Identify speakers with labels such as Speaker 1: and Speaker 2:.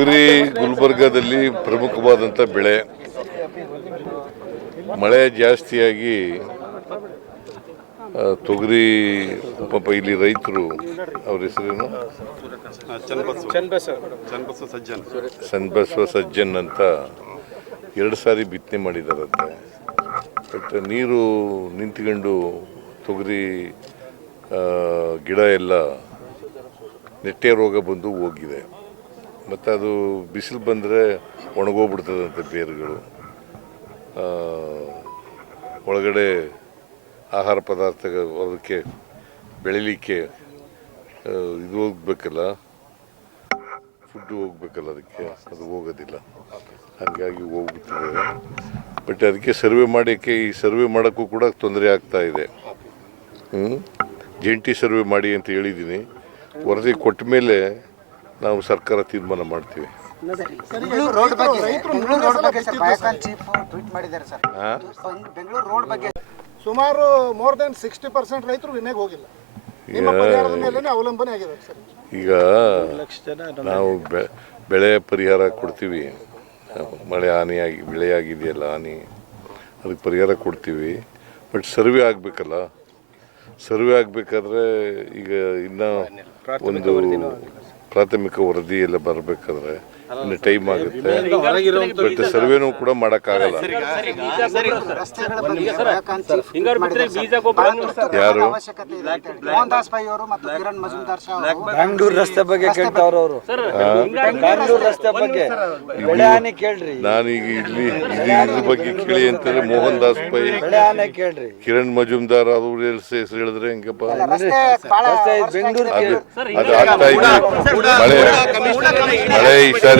Speaker 1: ತೊಗರಿ ಗುಲ್ಬರ್ಗದಲ್ಲಿ ಪ್ರಮುಖವಾದಂಥ ಬೆಳೆ ಮಳೆ ಜಾಸ್ತಿಯಾಗಿ ತೊಗರಿ ಪಾಪ ಇಲ್ಲಿ ರೈತರು ಅವ್ರ ಹೆಸರೇನು ಚನ್ಬಸವ ಸಜ್ಜನ್ ಅಂತ ಎರಡು ಸಾರಿ ಬಿತ್ತನೆ ಮಾಡಿದಾರಂತೆ ಬಟ್ ನೀರು ನಿಂತ್ಕೊಂಡು ತೊಗರಿ ಗಿಡ ಎಲ್ಲ ನೆಟ್ಟೆ ರೋಗ ಬಂದು ಹೋಗಿದೆ ಮತ್ತು ಅದು ಬಿಸಿಲು ಬಂದರೆ ಒಣಗೋಗ್ಬಿಡ್ತದಂತೆ ಬೇರುಗಳು ಒಳಗಡೆ ಆಹಾರ ಪದಾರ್ಥಗಳು ಅದಕ್ಕೆ ಬೆಳಿಲಿಕ್ಕೆ ಇದು ಹೋಗ್ಬೇಕಲ್ಲ ಫುಡ್ಡು ಹೋಗ್ಬೇಕಲ್ಲ ಅದಕ್ಕೆ ಅದು ಹೋಗೋದಿಲ್ಲ ಹಾಗಾಗಿ ಹೋಗ್ಬಿಡ್ತದೆ ಬಟ್ ಅದಕ್ಕೆ ಸರ್ವೆ ಮಾಡೋಕ್ಕೆ ಈ ಸರ್ವೆ ಮಾಡೋಕ್ಕೂ ಕೂಡ ತೊಂದರೆ ಆಗ್ತಾ ಇದೆ ಜಂಟಿ ಸರ್ವೆ ಮಾಡಿ ಅಂತ ಹೇಳಿದ್ದೀನಿ ವರದಿ ಕೊಟ್ಟ ಮೇಲೆ ನಾವು ಸರ್ಕಾರ ತೀರ್ಮಾನ ಮಾಡ್ತೀವಿ
Speaker 2: ಸುಮಾರು ಮೋರ್ ದೆನ್ ಸಿಕ್ಸ್ಟಿ ಪರ್ಸೆಂಟ್ ರೈತರು ವಿಮೆಗೆ ಹೋಗಿಲ್ಲ ಅವಲಂಬನೆ ಆಗಿದೆ
Speaker 1: ಈಗ ನಾವು ಬೆಳೆ ಪರಿಹಾರ ಕೊಡ್ತೀವಿ ಮಳೆ ಹಾನಿಯಾಗಿ ಬೆಳೆ ಆಗಿದೆಯಲ್ಲ ಹಾನಿ ಅದಕ್ಕೆ ಪರಿಹಾರ ಕೊಡ್ತೀವಿ ಬಟ್ ಸರ್ವೆ ಆಗಬೇಕಲ್ಲ ಸರ್ವೆ ಆಗಬೇಕಾದ್ರೆ ಈಗ ಇನ್ನೂ ಒಂದು ಪ್ರಾಥಮಿಕ ವರದಿಯೆಲ್ಲ ಬರಬೇಕಾದ್ರೆ ಇನ್ನು ಟೈಮ್ ಆಗುತ್ತೆ ಬಟ್ ಸರ್ವೇನೂ ಕೂಡ ಮಾಡೋಕ್ಕಾಗಲ್ಲ ಯಾರು ಮೋಹನ್ದಾಸ್ ಪೈ
Speaker 3: ಅವರು ಮತ್ತು ಕಿರಣ್ ಮಜುಮ್ದಾರ್ ಶಾ ಬ್ಯಾಂಗ್ಳೂರು ರಸ್ತೆ ಬಗ್ಗೆ ಕೇಳ್ತಾವ್ರ ಅವರು ಬ್ಯಾಂಗ್ಳೂರು ರಸ್ತೆ ಬಗ್ಗೆ ಬೆಳೆ ಹಾನಿ ಕೇಳ್ರಿ
Speaker 1: ನಾನೀಗ ಇಲ್ಲಿ ಇದು ಇದ್ರ ಬಗ್ಗೆ ಕೇಳಿ ಅಂತಂದ್ರೆ ಮೋಹನ್ ದಾಸ್ ಪೈ ಬೆಳೆ ಹಾನಿ ಕೇಳ್ರಿ ಕಿರಣ್ ಮಜುಮ್ದಾರ್ ಅವ್ರ ಹೆಸರು ಹೇಳಿದ್ರೆ ಹೆಂಗಪ್ಪ ಬೆಂಗಳೂರು ಅದು ಆಗ್ತಾ ಇದೆ ಮಳೆ ಮಳೆ ಈ ಸಾರಿ